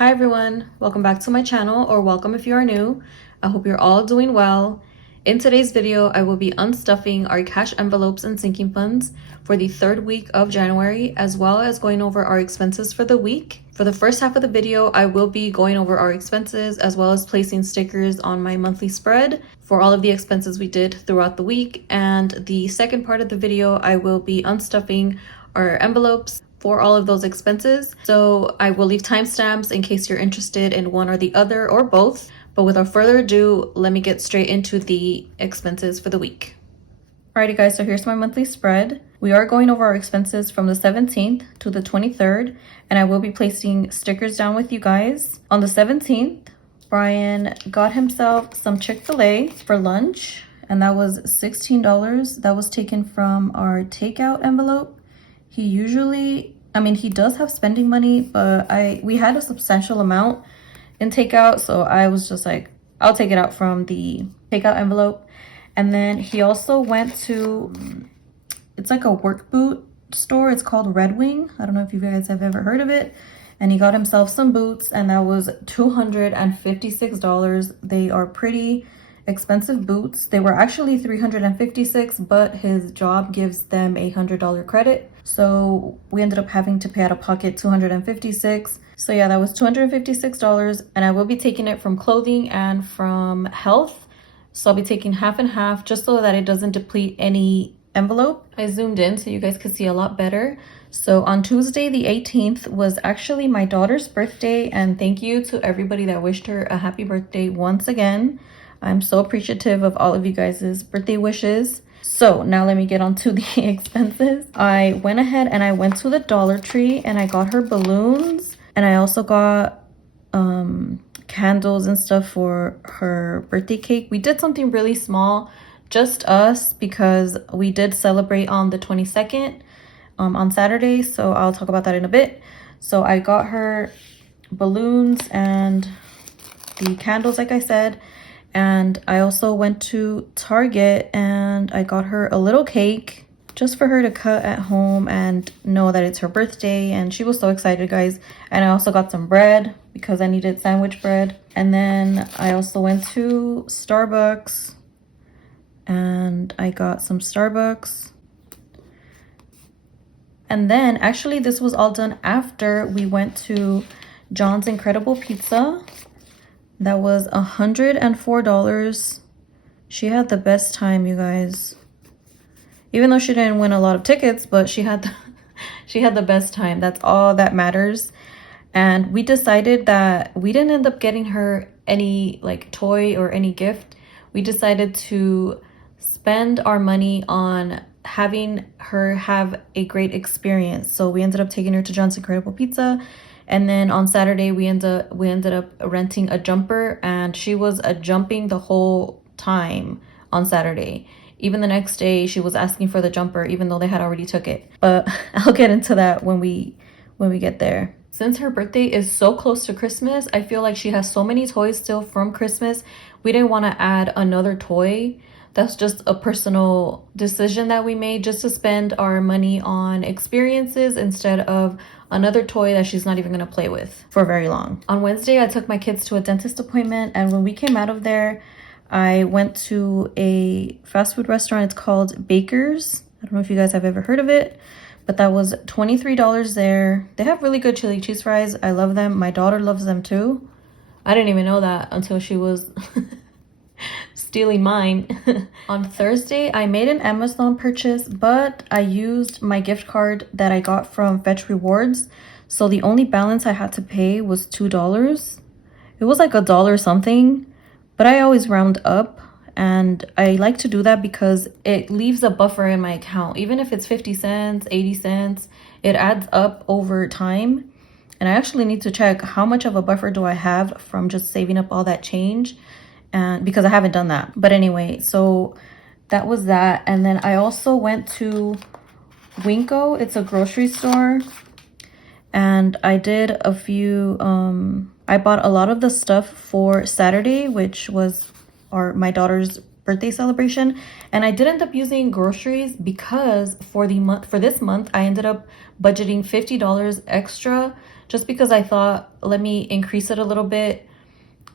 Hi everyone, welcome back to my channel, or welcome if you are new. I hope you're all doing well. In today's video, I will be unstuffing our cash envelopes and sinking funds for the third week of January, as well as going over our expenses for the week. For the first half of the video, I will be going over our expenses as well as placing stickers on my monthly spread for all of the expenses we did throughout the week. And the second part of the video, I will be unstuffing our envelopes for all of those expenses. So I will leave timestamps in case you're interested in one or the other or both. But without further ado, let me get straight into the expenses for the week. Alrighty guys, so here's my monthly spread. We are going over our expenses from the 17th to the 23rd, and I will be placing stickers down with you guys. On the 17th, Brian got himself some Chick-fil-A for lunch, and that was $16. That was taken from our takeout envelope. He usually, he does have spending money, but we had a substantial amount in takeout, so I was just like, I'll take it out from the takeout envelope. And then he also went to, it's like a work boot store. It's called Red Wing. I don't know if you guys have ever heard of it. And he got himself some boots, and that was $256. They are pretty expensive boots. They were actually $356, but his job gives them a $100 credit. So we ended up having to pay out of pocket $256. So yeah, that was $256, and I will be taking it from clothing and from health. So I'll be taking half and half just so that it doesn't deplete any envelope. I zoomed in so you guys could see a lot better. So on Tuesday the 18th was actually my daughter's birthday, and thank you to everybody that wished her a happy birthday once again. I'm so appreciative of all of you guys' birthday wishes. So now let me get on to the expenses. I went ahead and I went to the Dollar Tree and I got her balloons, and I also got candles and stuff for her birthday cake. We did something really small, just us, because we did celebrate on the 22nd on Saturday, so I'll talk about that in a bit. So I got her balloons and the candles, like I said. And I also went to Target and I got her a little cake just for her to cut at home and know that it's her birthday. And she was so excited, guys. And I also got some bread because I needed sandwich bread. And then I also went to Starbucks and I got some Starbucks. And then actually this was all done after we went to John's Incredible Pizza. That was $104. She had the best time, you guys. Even though she didn't win a lot of tickets, but she had the best time. That's all that matters. And we decided that we didn't end up getting her any like toy or any gift. We decided to spend our money on having her have a great experience. So we ended up taking her to John's Incredible Pizza. And then on Saturday, we ended up renting a jumper, and she was jumping the whole time on Saturday. Even the next day, she was asking for the jumper, even though they had already took it. But I'll get into that when we get there. Since her birthday is so close to Christmas, I feel like she has so many toys still from Christmas. We didn't want to add another toy. That's just a personal decision that we made, just to spend our money on experiences instead of another toy that she's not even going to play with for very long. On Wednesday, I took my kids to a dentist appointment, and when we came out of there, I went to a fast food restaurant. It's called Baker's. I don't know if you guys have ever heard of it, but that was $23 there. They have really good chili cheese fries. I love them. My daughter loves them too. I didn't even know that until she was stealing mine. On Thursday, I made an Amazon purchase, but I used my gift card that I got from Fetch Rewards. So the only balance I had to pay was $2. It was like $1 something, but I always round up, and I like to do that because it leaves a buffer in my account. Even if it's 50 cents, 80 cents, it adds up over time. And I actually need to check how much of a buffer do I have from just saving up all that change, and because I haven't done that. But anyway, so that was that. And then I also went to Winco. It's a grocery store, and I did a few I bought a lot of the stuff for Saturday, which was my daughter's birthday celebration. And I did end up using groceries because for this month I ended up budgeting $50 extra just because I thought, let me increase it a little bit.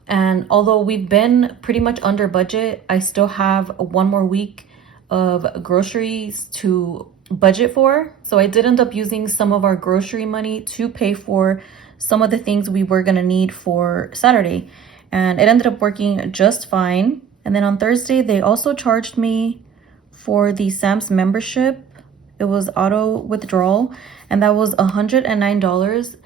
And although we've been pretty much under budget, I still have one more week of groceries to budget for. So I did end up using some of our grocery money to pay for some of the things we were gonna need for Saturday. And it ended up working just fine. And then on Thursday, they also charged me for the Sam's membership. It was auto withdrawal, and that was $109.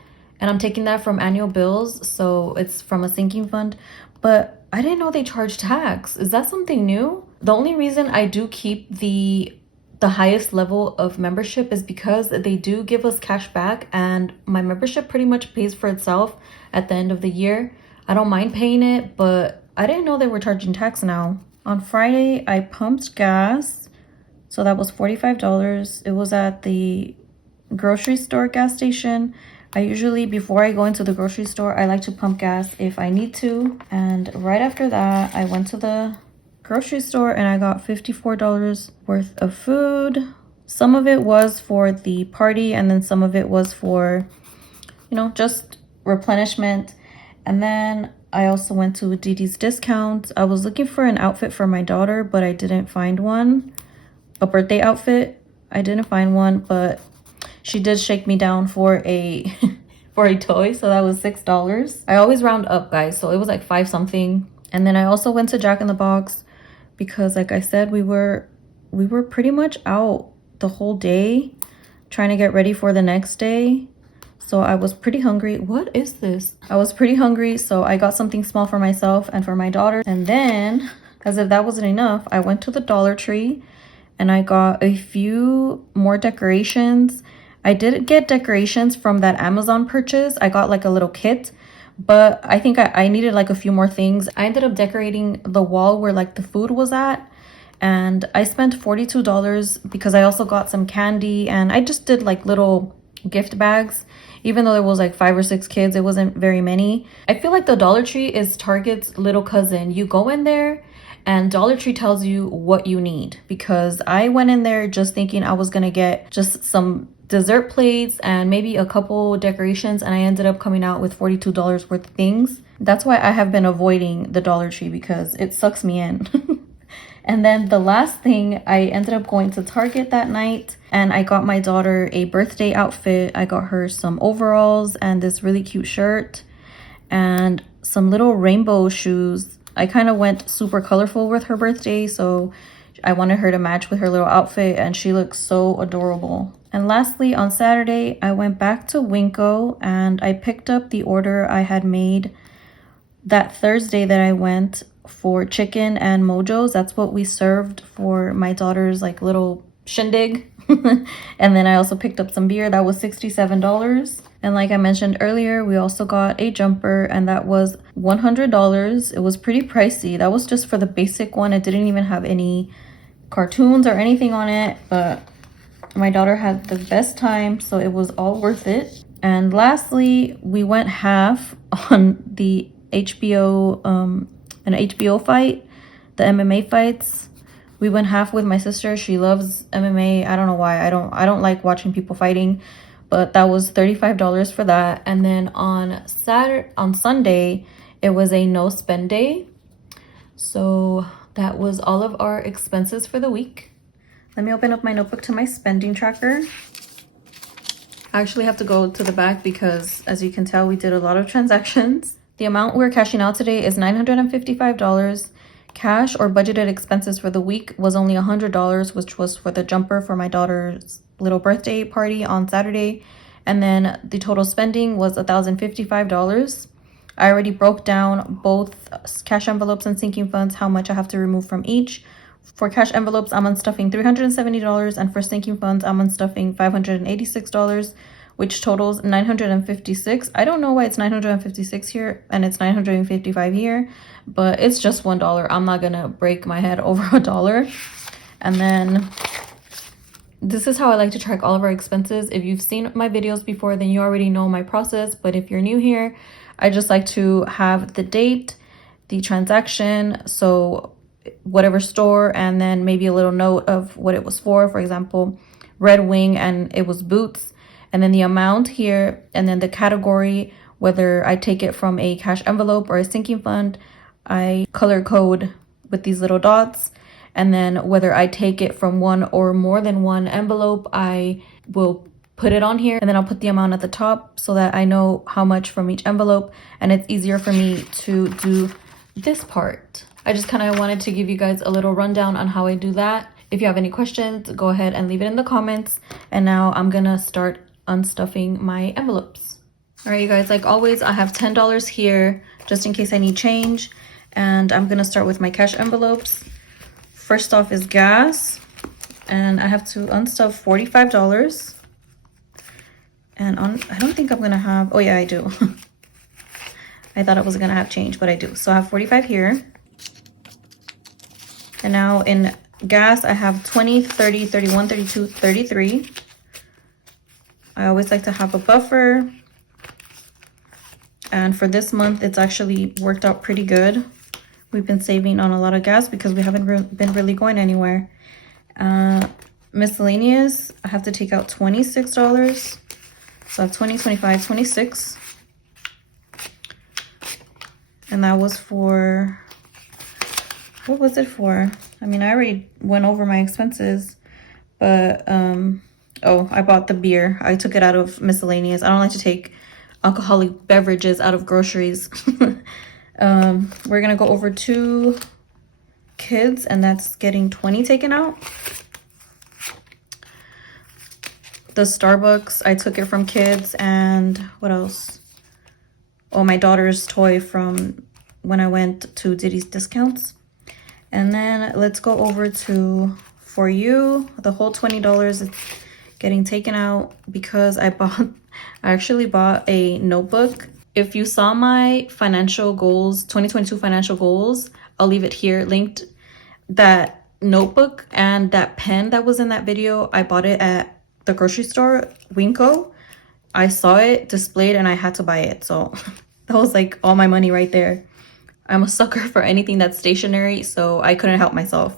And I'm taking that from annual bills, so it's from a sinking fund. But I didn't know they charge tax. Is that something new? The only reason I do keep the highest level of membership is because they do give us cash back, and my membership pretty much pays for itself at the end of the year. I don't mind paying it, but I didn't know they were charging tax now. On Friday, I pumped gas, so that was $45. It was at the grocery store gas station. I usually, before I go into the grocery store, I like to pump gas if I need to. And right after that, I went to the grocery store and I got $54 worth of food. Some of it was for the party, and then some of it was for, you know, just replenishment. And then I also went to Didi's Discounts. I was looking for an outfit for my daughter, but I didn't find one. A birthday outfit. I didn't find one, but she did shake me down for a for a toy, so that was $6. I always round up, guys, so it was like 5 something. And then I also went to Jack in the Box because, like I said, we were pretty much out the whole day trying to get ready for the next day. So I was pretty hungry. What is this? I was pretty hungry, so I got something small for myself and for my daughter. And then, as if that wasn't enough, I went to the Dollar Tree and I got a few more decorations. I did get decorations from that Amazon purchase. I got like a little kit, but I think I needed like a few more things. I ended up decorating the wall where like the food was at, and I spent $42 because I also got some candy, and I just did like little gift bags. Even though there was like 5 or 6 kids, it wasn't very many. I feel like the Dollar Tree is Target's little cousin. You go in there and Dollar Tree tells you what you need, because I went in there just thinking I was gonna get just some dessert plates and maybe a couple decorations, and I ended up coming out with $42 worth of things. That's why I have been avoiding the Dollar Tree, because it sucks me in. And then the last thing, I ended up going to Target that night and I got my daughter a birthday outfit. I got her some overalls and this really cute shirt and some little rainbow shoes. I kind of went super colorful with her birthday, so I wanted her to match with her little outfit, and she looks so adorable. And lastly, on Saturday, I went back to Winco and I picked up the order I had made that Thursday that I went for chicken and mojos. That's what we served for my daughter's like little shindig. And then I also picked up some beer. That was $67. And like I mentioned earlier, we also got a jumper, and that was $100. It was pretty pricey. That was just for the basic one. It didn't even have any cartoons or anything on it, but my daughter had the best time, so it was all worth it. And lastly, we went half on the HBO an HBO fight, the MMA fights. We went half with my sister. She loves MMA. I don't know why. I don't like watching people fighting, but that was $35 for that. And then on Sunday, it was a no spend day. So that was all of our expenses for the week. Let me open up my notebook to my spending tracker. I actually have to go to the back because, as you can tell, we did a lot of transactions. The amount we're cashing out today is $955. Cash or budgeted expenses for the week was only $100, which was for the jumper for my daughter's little birthday party on Saturday. And then the total spending was $1,055. I already broke down both cash envelopes and sinking funds, how much I have to remove from each. For cash envelopes, I'm unstuffing $370, and for sinking funds, I'm unstuffing $586, which totals $956. I don't know why it's $956 here and it's $955 here, but it's just $1. I'm not gonna break my head over $1. And then this is how I like to track all of our expenses. If you've seen my videos before, then you already know my process, but if you're new here, I just like to have the date, the transaction, so whatever store, and then maybe a little note of what it was for example, Red Wing, and it was boots. and then the amount here, and then the category, whether I take it from a cash envelope or a sinking fund, I color code with these little dots. And then whether I take it from one or more than one envelope, I will put it on here, and then I'll put the amount at the top so that I know how much from each envelope, and it's easier for me to do this part. I just kind of wanted to give you guys a little rundown on how I do that. If you have any questions, go ahead and leave it in the comments. And now I'm gonna start unstuffing my envelopes. All right, you guys, like always, I have $10 here just in case I need change. And I'm gonna start with my cash envelopes. First off is gas, and I have to unstuff $45. And I don't think I'm gonna have, oh yeah, I do. I thought I wasn't gonna have change, but I do. So I have 45 here. And now in gas, I have 20, 30, 31, 32, 33. I always like to have a buffer. And for this month, it's actually worked out pretty good. We've been saving on a lot of gas because we haven't been really going anywhere. Miscellaneous, I have to take out $26. So I have 20, 25, 26. And that was for, what was it for? I mean, I already went over my expenses, but, oh, I bought the beer. I took it out of miscellaneous. I don't like to take alcoholic beverages out of groceries. We're gonna go over 2 kids, and that's getting 20 taken out. The Starbucks, I took it from kids, and what else? Oh, my daughter's toy from when I went to Diddy's Discounts. And then let's go over to For You. The whole $20 is getting taken out because I actually bought a notebook. If you saw my financial goals, 2022 financial goals, I'll leave it here linked. That notebook and that pen that was in that video, I bought it at the grocery store, Winco. I saw it displayed and I had to buy it. So that was like all my money right there. I'm a sucker for anything that's stationary, so I couldn't help myself.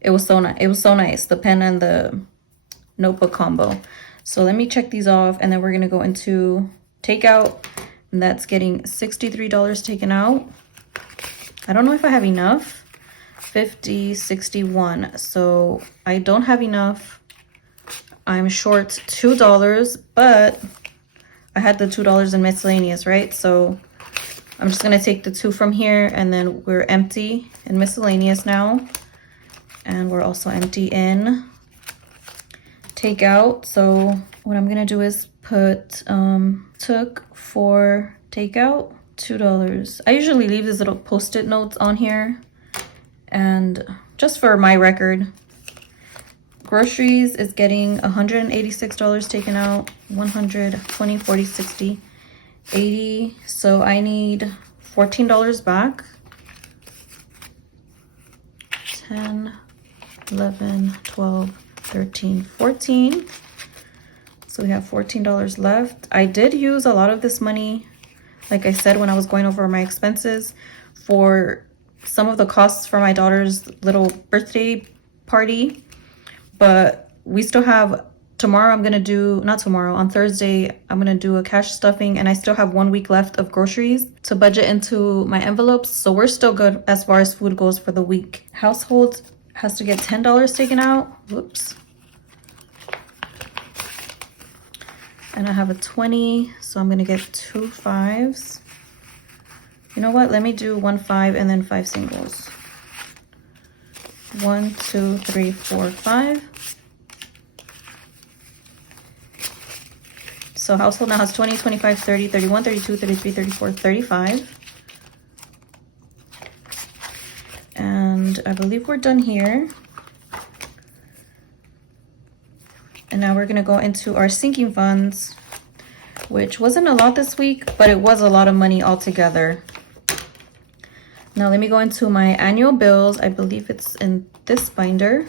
It was so nice. It was so nice, the pen and the notebook combo. So let me check these off, and then we're gonna go into takeout, and that's getting $63 taken out. I don't know if I have enough. 50, 61. So I don't have enough. I'm short $2, but I had the $2 in miscellaneous, right? So I'm just gonna take the 2 from here, and then we're empty in miscellaneous now. And we're also empty in takeout. So what I'm gonna do is put took for takeout $2. I usually leave these little post-it notes on here, and just for my record. Groceries is getting $186 taken out. 100, 20, 40, 60, 80. So I need $14 back. 10, 11, 12, 13, 14. So we have $14 left. I did use a lot of this money, like I said, when I was going over my expenses, for some of the costs for my daughter's little birthday party. But we still have, tomorrow I'm gonna do, not tomorrow, on Thursday, I'm gonna do a cash stuffing, and I still have 1 week left of groceries to budget into my envelopes. So we're still good as far as food goes for the week. Household has to get $10 taken out. Whoops. And I have a 20, so I'm gonna get 2 5s. You know what? Let me do 1 5 and then 5 singles. 1, 2, 3, 4, 5. So household now has 20, 25, 30, 31, 32, 33, 34, 35. And I believe we're done here. And now we're gonna go into our sinking funds, which wasn't a lot this week, but it was a lot of money altogether. Now let me go into my annual bills. I believe it's in this binder.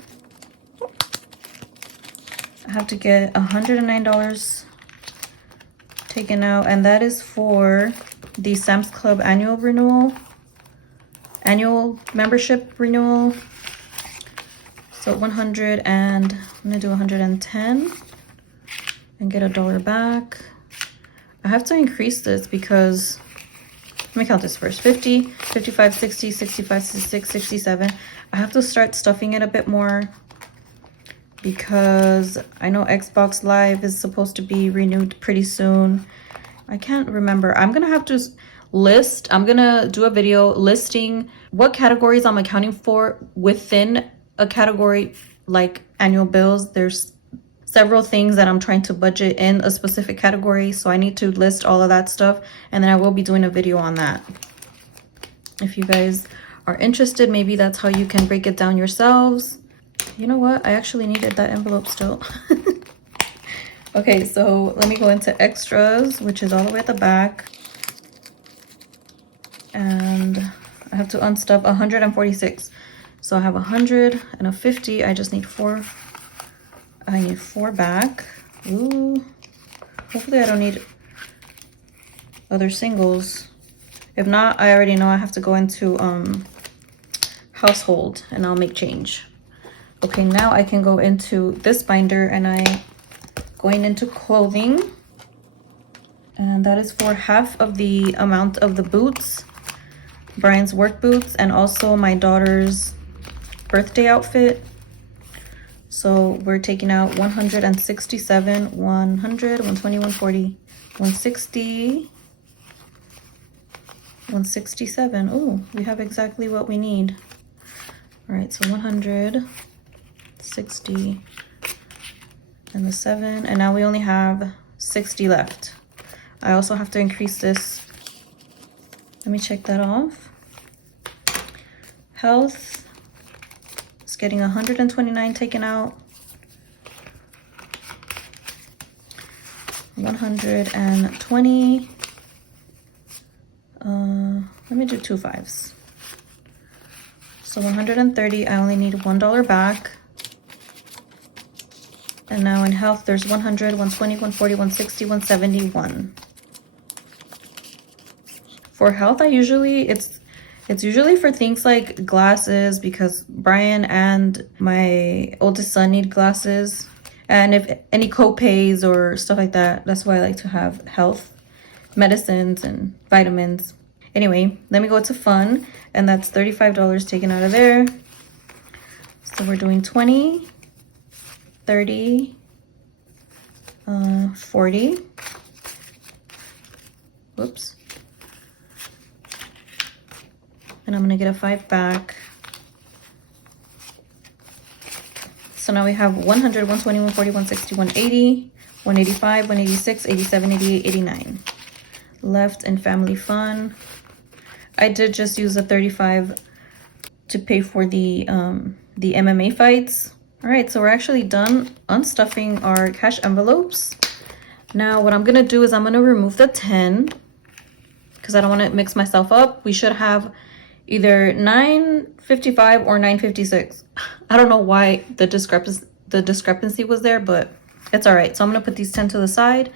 I have to get $109 taken out, and that is for the Sam's Club annual membership renewal. So 100, and I'm gonna do 110. and get $1 back. I have to increase this because, let me count this first. 50, 55, 60, 65, 66, 67. I have to start stuffing it a bit more because I know Xbox Live is supposed to be renewed pretty soon. I can't remember. I'm gonna have to I'm gonna do a video listing what categories I'm accounting for within a category like annual bills. There's several things that I'm trying to budget in a specific category, so I need to list all of that stuff, and then I will be doing a video on that. If you guys are interested, maybe that's how you can break it down yourselves. You know what? I actually needed that envelope still. Okay, so let me go into extras, which is all the way at the back. And I have to unstuff 146. So I have 100 and a 50. I just need 4. I need 4 back. Ooh. Hopefully I don't need other singles. If not, I already know I have to go into household and I'll make change. Okay, now I can go into this binder and going into clothing, and that is for half of the amount of the boots, Brian's work boots, and also my daughter's birthday outfit. So we're taking out 167, 100, 120, 140, 160, 167. Oh, we have exactly what we need. All right, so 160 and the 7, and now we only have 60 left. I also have to increase this. Let me check that off. Health is getting 129 taken out. 120. Let me do 2 5s. So 130, I only need $1 back. And now in health, there's 100, 120, 140, 160, 171. For health, it's usually for things like glasses, because Brian and my oldest son need glasses. And if any co-pays or stuff like that, that's why I like to have health, medicines, and vitamins. Anyway, let me go to fun, and that's $35 taken out of there. So we're doing 20. 30, 40, whoops, and I'm gonna get a 5 back. So now we have 100, 120, 140, 160, 180, 185, 186, 87, 88, 89 left in family fun. I did just use the 35 to pay for the MMA fights. All right, so we're actually done unstuffing our cash envelopes. Now what I'm gonna do is I'm gonna remove the 10 because I don't want to mix myself up. We should have either 955 or 956. I don't know why the discrepancy was there, but it's all right. So I'm gonna put these 10 to the side,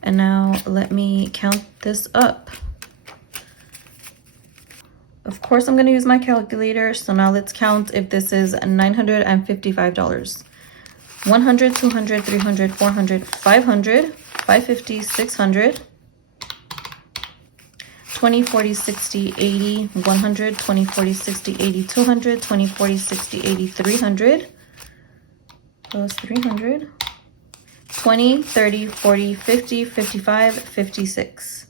and now let me count this up. Of course, I'm going to use my calculator. So now let's count if this is $955. 100, 200, 300, 400, 500, 550, 600, 20, 40, 60, 80, 100, 20, 40, 60, 80, 200, 20, 40, 60, 80, 300, plus 300, 20, 30, 40, 50, 55, 56.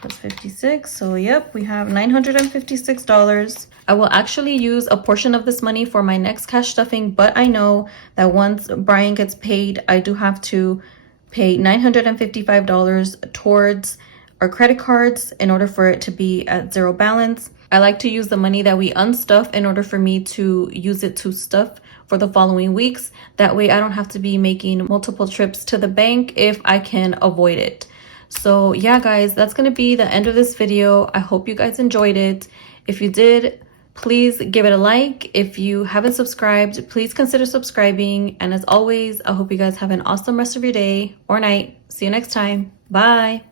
Plus 56. So yep, we have $956. I will actually use a portion of this money for my next cash stuffing, but I know that once Brian gets paid, I do have to pay $955 towards our credit cards in order for it to be at 0 balance. I like to use the money that we unstuff in order for me to use it to stuff for the following weeks. That way I don't have to be making multiple trips to the bank if I can avoid it. So yeah, guys, that's going to be the end of this video. I hope you guys enjoyed it. If you did, please give it a like. If you haven't subscribed, please consider subscribing. And as always, I hope you guys have an awesome rest of your day or night. See you next time. Bye.